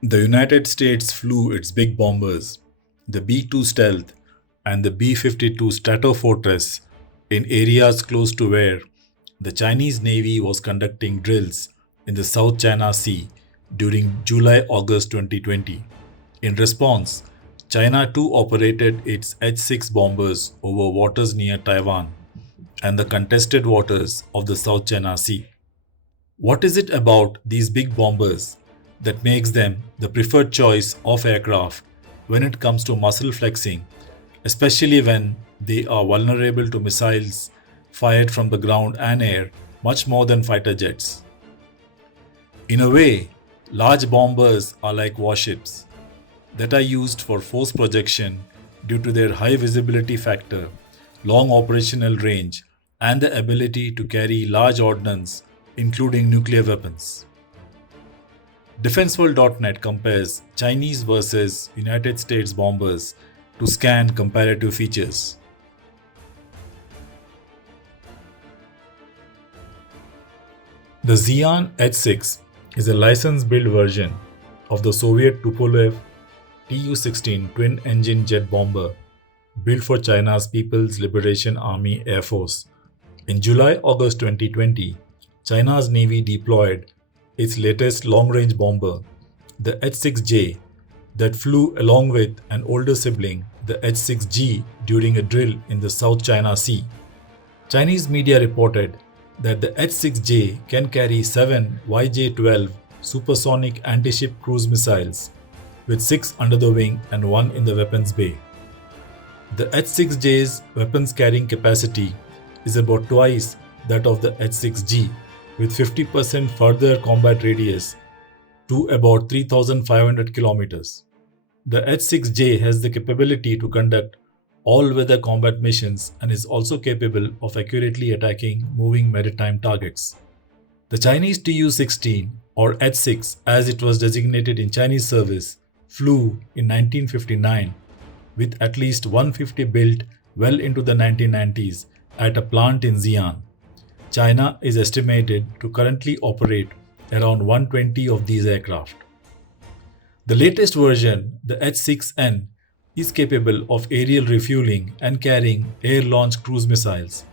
The United States flew its big bombers, the B-2 Stealth and the B-52 Stratofortress, in areas close to where the Chinese Navy was conducting drills in the South China Sea during July-August 2020. In response, China too operated its H-6 bombers over waters near Taiwan and the contested waters of the South China Sea. What is it about these big bombers that makes them the preferred choice of aircraft when it comes to muscle flexing, especially when they are vulnerable to missiles fired from the ground and air much more than fighter jets? In a way, large bombers are like warships that are used for force projection due to their high visibility factor, long operational range, and the ability to carry large ordnance, including nuclear weapons. DefenseWorld.net compares Chinese versus United States bombers to scan comparative features. The Xi'an H-6 is a license-built version of the Soviet Tupolev Tu-16 twin-engine jet bomber built for China's People's Liberation Army Air Force. In July-August 2020, China's Navy deployed its latest long-range bomber, the H-6J, that flew along with an older sibling, the H-6G, during a drill in the South China Sea. Chinese media reported that the H-6J can carry 7 YJ-12 supersonic anti-ship cruise missiles, with 6 under the wing and 1 in the weapons bay. The H-6J's weapons carrying capacity is about twice that of the H-6G, with 50% further combat radius to about 3,500 kilometers. The H-6J has the capability to conduct all-weather combat missions and is also capable of accurately attacking moving maritime targets. The Chinese Tu-16, or H-6 as it was designated in Chinese service, flew in 1959 with at least 150 built well into the 1990s at a plant in Xi'an. China is estimated to currently operate around 120 of these aircraft. The latest version, the H-6N, is capable of aerial refueling and carrying air-launched cruise missiles.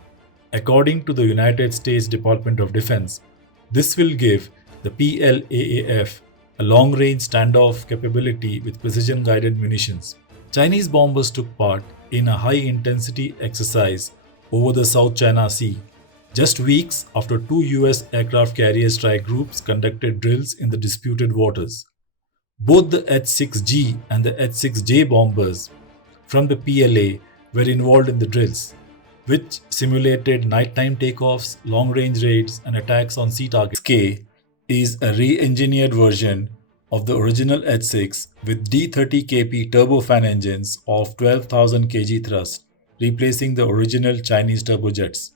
According to the United States Department of Defense, this will give the PLAAF a long-range standoff capability with precision-guided munitions. Chinese bombers took part in a high-intensity exercise over the South China Sea, just weeks after 2 US aircraft carrier strike groups conducted drills in the disputed waters. Both the H-6G and the H-6J bombers from the PLA were involved in the drills, which simulated nighttime takeoffs, long-range raids, and attacks on sea targets. K is a re-engineered version of the original H-6 with D30kp turbofan engines of 12,000 kg thrust, replacing the original Chinese turbojets.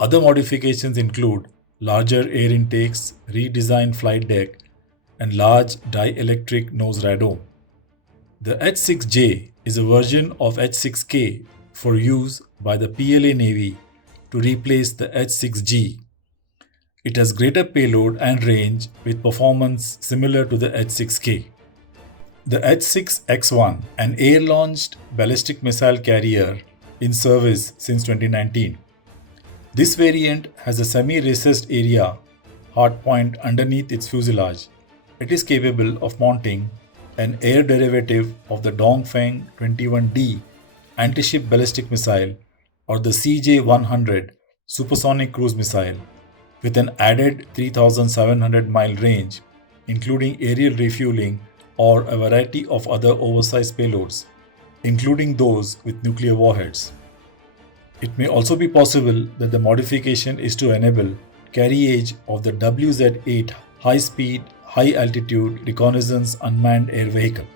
Other modifications include larger air intakes, redesigned flight deck, and large dielectric nose radome. The H-6J is a version of H-6K for use by the PLA Navy to replace the H-6G. It has greater payload and range with performance similar to the H-6K. The H-6X1, an air-launched ballistic missile carrier in service since 2019. This variant has a semi-recessed area hardpoint underneath its fuselage. It is capable of mounting an air derivative of the Dongfeng 21D anti-ship ballistic missile or the CJ-100 supersonic cruise missile with an added 3,700-mile range, including aerial refueling or a variety of other oversized payloads, including those with nuclear warheads. It may also be possible that the modification is to enable carriage of the WZ-8 high-speed, high-altitude reconnaissance unmanned air vehicle.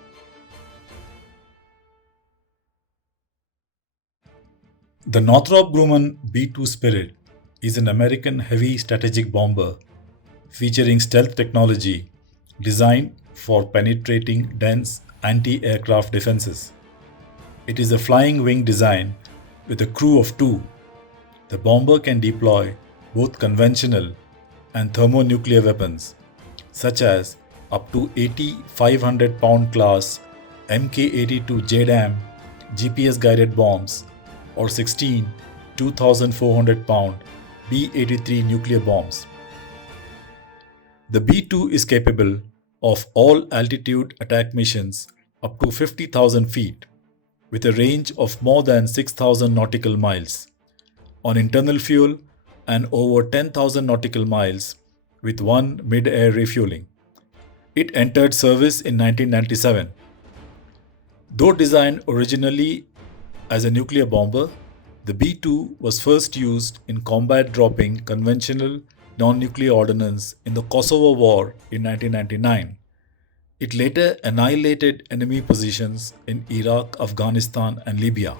The Northrop Grumman B-2 Spirit is an American heavy strategic bomber featuring stealth technology designed for penetrating dense anti-aircraft defenses. It is a flying wing design with a crew of 2. The bomber can deploy both conventional and thermonuclear weapons, such as up to 80 500-pound class Mk-82 JDAM GPS-guided bombs or 16 2,400-pound B-53 nuclear bombs. The B-2 is capable of all-altitude attack missions up to 50,000 feet with a range of more than 6,000 nautical miles on internal fuel and over 10,000 nautical miles with one mid-air refueling. It entered service in 1997. Though designed originally as a nuclear bomber, the B-2 was first used in combat dropping conventional non-nuclear ordnance in the Kosovo War in 1999. It later annihilated enemy positions in Iraq, Afghanistan, and Libya.